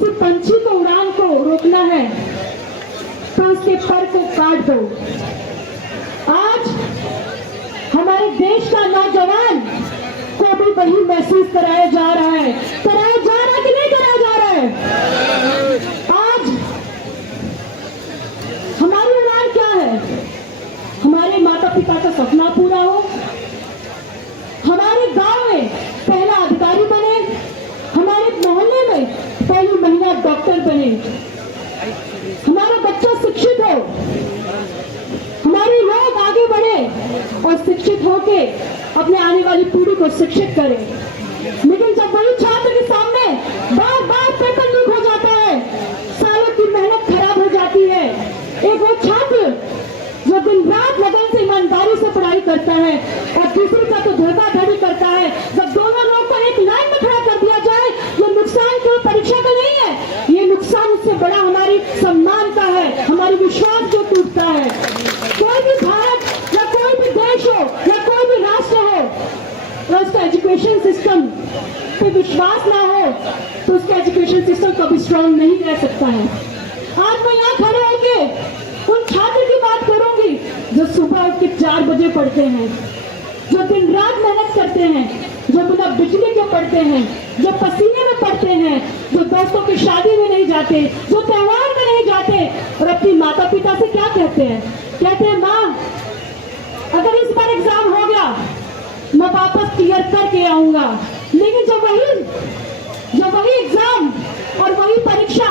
किसी पंछी को उड़ान को रोकना है तो उसके पर को काट दो। आज हमारे देश का नौजवान को भी वही महसूस कराया जा रहा है। कराया जा रहा है कि नहीं कराया जा रहा है? आज हमारी उड़ान क्या है? हमारे माता पिता का सपना पूरा हो, हमारे गांव में पहला अधिकारी बने, हमारे मोहल्ले में पहली महिला डॉक्टर बने, हमारा बच्चा शिक्षित हो, हमारे लोग आगे बढ़े और शिक्षित होके अपने आने वाली पीढ़ी को शिक्षित करें। लेकिन जब वही छात्र के सामने बार बार पेपर लीक हो जाता है, सालों की मेहनत खराब हो जाती है, एक वो छात्र जो दिन रात लगन से ईमानदारी से पढ़ाई करता है और दूसरे का तो धोखाधड़ी करता है, जब दोनों लोग को एक लाइन में खड़ा कर दिया जाए, ये नुकसान केवल परीक्षा का नहीं है, ये नुकसान उससे बड़ा हमारी सम्मान का है, हमारी विश्वास जो टूटता है। कोई भी भारत या कोई भी देश हो या कोई भी राष्ट्र हो, तो उसका एजुकेशन सिस्टम पे विश्वास ना हो तो उसका एजुकेशन सिस्टम कभी स्ट्रांग नहीं रह सकता है। आज मैं यहाँ खड़े होके उन छात्र की बात करूंगी जो सुबह उठ के 4 बजे पढ़ते हैं, जो दिन रात मेहनत करते हैं, जो बिना बिजली के पढ़ते हैं, जो पसीने में पढ़ते हैं, जो दोस्तों की शादी में नहीं जाते, जो त्योहार में नहीं जाते और अपनी माता पिता से क्या कहते हैं माँ अगर इस बार एग्जाम हो गया मैं वापस क्लियर करके आऊंगा। लेकिन जब वही एग्जाम और वही परीक्षा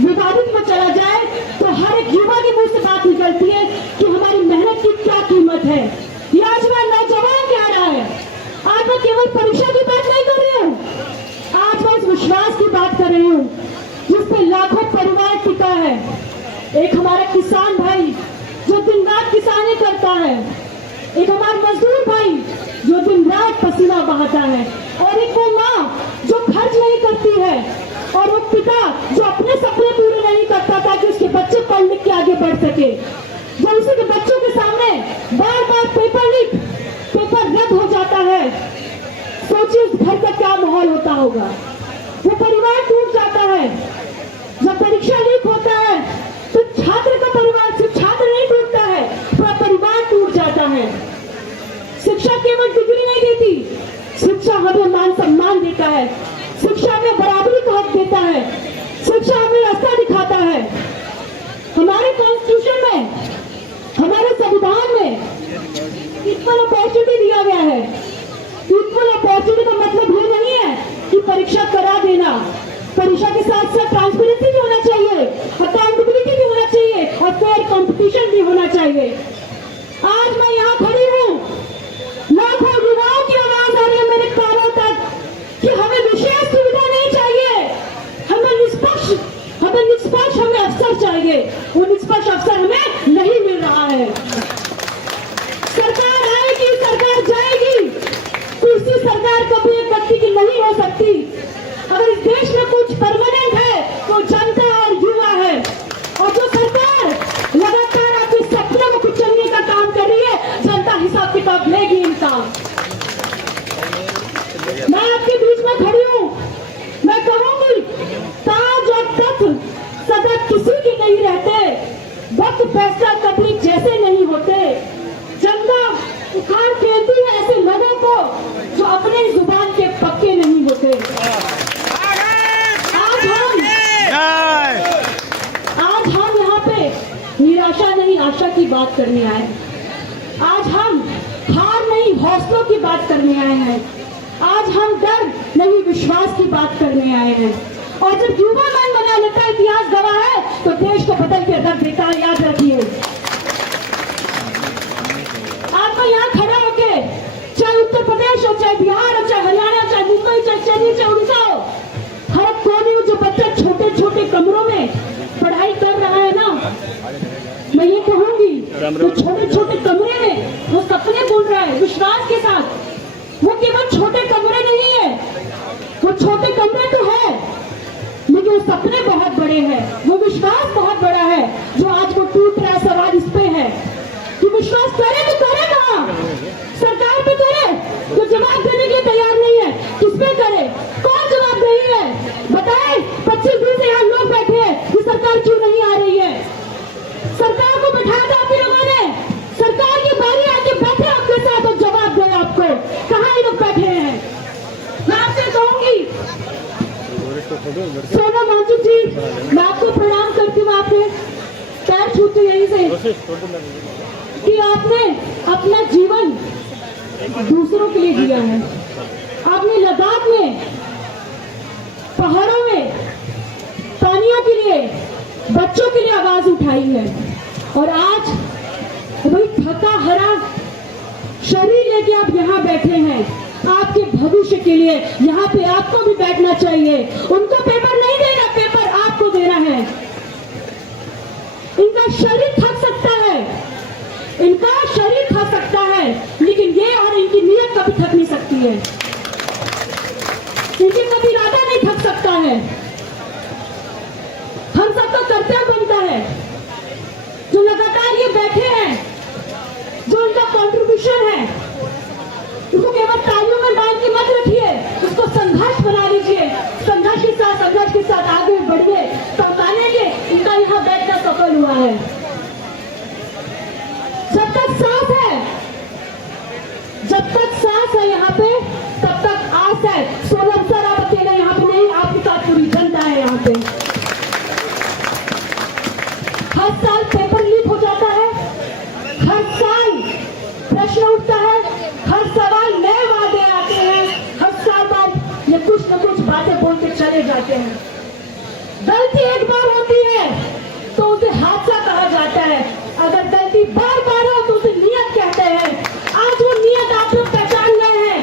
विवादित में चला जाए तो हर एक युवा के मुंह से बात निकलती है कि हमारी मेहनत की क्या कीमत है। ये आज मैं नौजवान कह रहा है। आज मैं केवल परीक्षा की बात नहीं कर रही हूँ, आज मैं इस विश्वास की बात कर रही हूँ जिसपे लाखों परिवार टिका है। एक हमारा किसान भाई जो दिन रात किसानी करता है, एक हमारा मजदूर भाई जो दिन रात पसीना बहाता है, और एक वो माँ जो खर्च नहीं करती है, और वो पिता जो अपने सपने पूरे नहीं करता ताकि उसके बच्चे पढ़ लिख के आगे बढ़ सके। जब उसी के बच्चों के सामने बार बार पेपर रद्द हो जाता है, सोचिए उस घर का क्या माहौल होता होगा। वो परिवार टूट जाता है। जब परीक्षा लीक होता है तो छात्र का परिवार, सिर्फ छात्र नहीं टूटता है, पूरा परिवार टूट जाता है। शिक्षा केवल डिग्री नहीं देती, शिक्षा हमें मान सम्मान देता है, शिक्षा हमें बराबरी का हक देता है, शिक्षा हमें रास्ता दिखाता है। हमारे कॉन्स्टिट्यूशन में, हमारे संविधान में इक्वल अपॉर्चुनिटी दिया गया है। इक्वल अपॉर्चुनिटी का मतलब ये नहीं है कि परीक्षा करा देना, परीक्षा के साथ साथ ट्रांसपेरेंसी भी होना चाहिए, अकाउंटेबिलिटी भी होना चाहिए और फेयर कंपटीशन भी होना चाहिए। आज मैं यहाँ खड़ी हूँ, लाखों युवाओं की आवाज आ रही है मेरे कानों तक कि हमें विशेष सुविधा नहीं चाहिए, हमें निष्पक्ष हमें अफसर चाहिए। वो निष्पक्ष अफसर हमें नहीं मिल रहा है। सरकार आएगी, सरकार जाएगी, कुर्सी सरकार कभी एक व्यक्ति की नहीं हो सकती। अगर इस देश में कुछ परमानेंट है तो जनता और युवा है, और जो सरकार लगातार आपके सपनों को कुचलने का काम कर रही है, जनता हिसाब किताब लेगी इनका। मैं आपके बीच में खड़ी हूँ, मैं कहूंगी ताज और तख्त सदा किसी के नहीं रहते, वक्त फैसला कभी जैसे नहीं होते। जनता उखाड़ फेंकती है ऐसे लोगों को जो अपने जुबान के पक्के नहीं होते। आज हम यहाँ पे निराशा नहीं आशा की बात करने आए। आज हम हार नहीं हौसलों की बात करने आए हैं। आज हम डर नहीं विश्वास की बात करने आए हैं। और जब युवा मन बना लेता है, इतिहास गवाह है, तो देश को बदल के रख देता है, याद रखिए। आज मैं यहाँ खड़ा होके, चाहे उत्तर प्रदेश हो, चाहे बिहार हो, चाहे हरियाणा, चाहे मुंबई, चाहे चेन्नई, चाहे उड़ीसा हो, हर कोने में जो बच्चा छोटे छोटे कमरों में पढ़ाई कर रहा है ना, मैं ये कहूंगी तो छोटे छोटे कमरे में वो सपने बुन रहा है विश्वास के साथ। वो केवल छोटे कमरे नहीं है, वो छोटे कमरे तो है, लेकिन वो सपने बहुत बड़े हैं, वो विश्वास बहुत बड़ा है जो आज वो टूट रहा है। सवाल इस पे है कि विश्वास करे तो करे कहाँ? सरकार पे करे तो जवाब देने के लिए तैयार नहीं है। किस पे करे? कौन जवाब नहीं है? बताए 25 सोनम वांगचुक जी, मैं आपको प्रणाम करती हूँ, आपके पैर छूती हूँ यहीं से कि आपने अपना जीवन दूसरों के लिए दिया है। आपने लद्दाख में, पहाड़ों में, पानियों के लिए, बच्चों के लिए आवाज उठाई है और आज वही थका हरा शरीर लेके आप यहाँ बैठे हैं आपके भविष्य के लिए। यहाँ पे आपको भी बैठना चाहिए। उनको पेपर नहीं देना, पेपर आपको देना है। इनका शरीर थक सकता है, इनका शरीर थक सकता है, लेकिन ये और इनकी नीयत कभी थक नहीं सकती है, इनकी कभी इरादा नहीं थक सकता है। हम सबका कर्तव्य बनता है, जो लगातार ये बैठे हैं, जो उनका कंट्रीब्यूशन है, उसको केवल तालियों में डाल के मत रखिए, उसको संघर्ष बना लीजिए। संघर्ष के साथ आगे बढ़िए, तो मानेंगे इनका यहाँ बैठना सफल हुआ है। जब तक सांस है, जब तक सांस है यहाँ पे, तब तक आस है। सोनम सर आप अकेले यहाँ पे नहीं, आपके साथ पूरी जनता है यहाँ पे। हर साल पेपर लीक हो जाता है, हर साल प्रश्न उठता है, हर सवाल नए वादे आते हैं, हर साल बाद ये कुछ न कुछ बातें बोल के चले जाते हैं। गलती एक बार होती है तो उसे हादसा कहा जाता है, अगर गलती बार बार हो तो उसे नियत कहते हैं। आज वो नियत आप लोग पहचान गए हैं,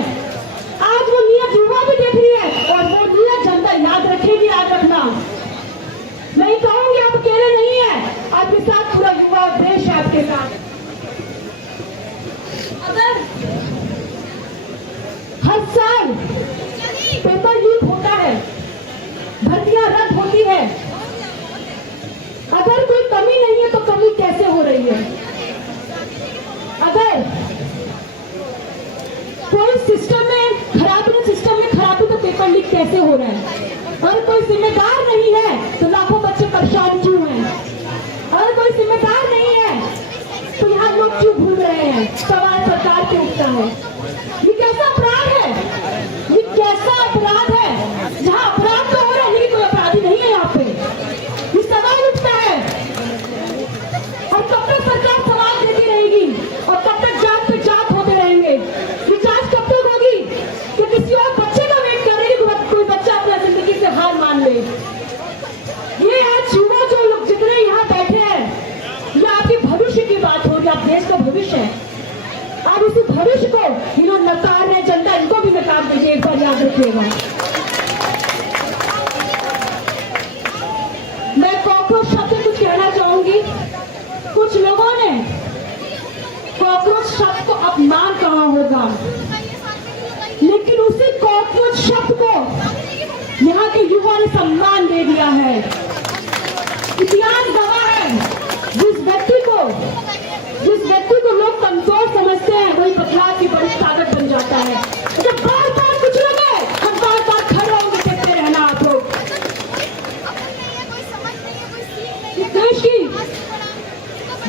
आज वो नियत युवा भी देख रही है और वो नियत जनता याद रखेगी। याद रखना, नहीं कहूंगी आप अकेले नहीं है, आपके साथ पूरा युवा देश है आपके साथ। अगर हर साल पेपर लीक होता है, भर्तियां रद्द होती है, अगर कोई कमी नहीं है तो कमी कैसे हो रही है? अगर कोई सिस्टम में खराबी तो पेपर लीक कैसे हो रहा है? अगर कोई जिम्मेदार नहीं है तो लाखों बच्चे परेशान क्यों हैं? अगर कोई जिम्मेदार नहीं है तो यहाँ लोग क्यों भूल रहे हैं? सवाल सरकार पे उठता है। ये कैसा अपराध है? ये कैसा अपराध है जहाँ अपराध तो हो रहा है लेकिन कोई अपराधी नहीं है यहाँ पे? ये सवाल उठता है और कब तक सरकार सवाल देती रहेगी और कब तक जांच पे जांच होते रहेंगे? ये जांच कब तक होगी कि किसी और बच्चे का वेट करेगी, कोई बच्चा अपना जिंदगी से हार मान ले? ये आज युवा जो लोग जितने यहाँ बैठे हैं, ये आपके भविष्य की बात हो रही है, आप देश का भविष्य है। आप इसी भविष्य को इन्होंने नकार रहे, जनता इनको भी नकार दीजिए, एक बार याद रखिएगा। मैं कॉकरोच शब्द कुछ कहना चाहूंगी। कुछ लोगों ने कॉकरोच शब्द को अपमान कहा होगा, लेकिन उसी कॉकरोच शब्द को यहाँ के युवा ने सम्मान दे दिया है। इतिहास गवाह है, जिस व्यक्ति को लोग कमजोर समझते हैं वही बदलाव की बड़ी ताकत बन जाता है। जब बार बार कुछ लगे, हम बार बार खड़े होंगे, देखते रहना आप लोग। देश की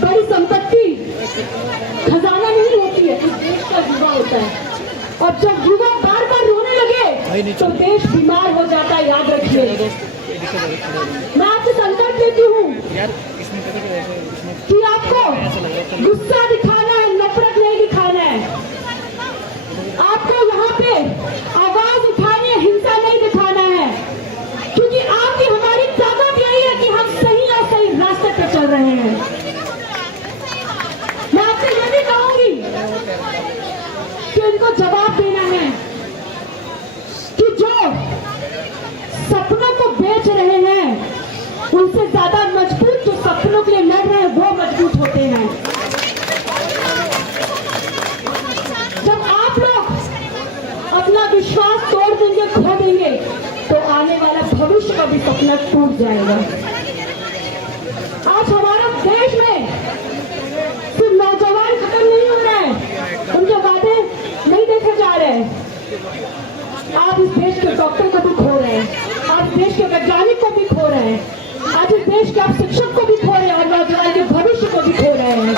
बड़ी संपत्ति खजाना नहीं होती है, इस देश का युवा होता है। और जब युवा बार बार रोने लगे तो देश बीमार हो जाता है, याद रखिए। मैं आपसे संकल्प लेती हूँ कि आपको गुस्सा दिखाना है, नफरत नहीं दिखाना है। आपको यहाँ पे आवाज उठानी है, हिंसा नहीं दिखाना है, क्योंकि आपकी हमारी ताकत यही है कि हम सही और सही रास्ते पे चल रहे हैं। मैं आपसे ये भी कहूंगी कि इनको जवाब देना है कि जो सपनों को बेच रहे हैं उनसे ज्यादा मजबूत जो सपनों के लिए लड़ रहे हैं वो मजबूत होते हैं। जब आप लोग अपना विश्वास तोड़ देंगे, खो देंगे, तो आने वाला भविष्य का भी सपना टूट जाएगा। आज हमारे देश में सिर्फ नौजवान खत्म नहीं हो रहे हैं, उनके वादे नहीं देखे जा रहे हैं। आप इस देश के डॉक्टर को भी खो रहे हैं, आप इस देश के वैज्ञानिक को भी खो रहे हैं, आज इस देश के आप शिक्षक को भी खो रहे हैं और नौजवान के भविष्य को भी खो रहे हैं।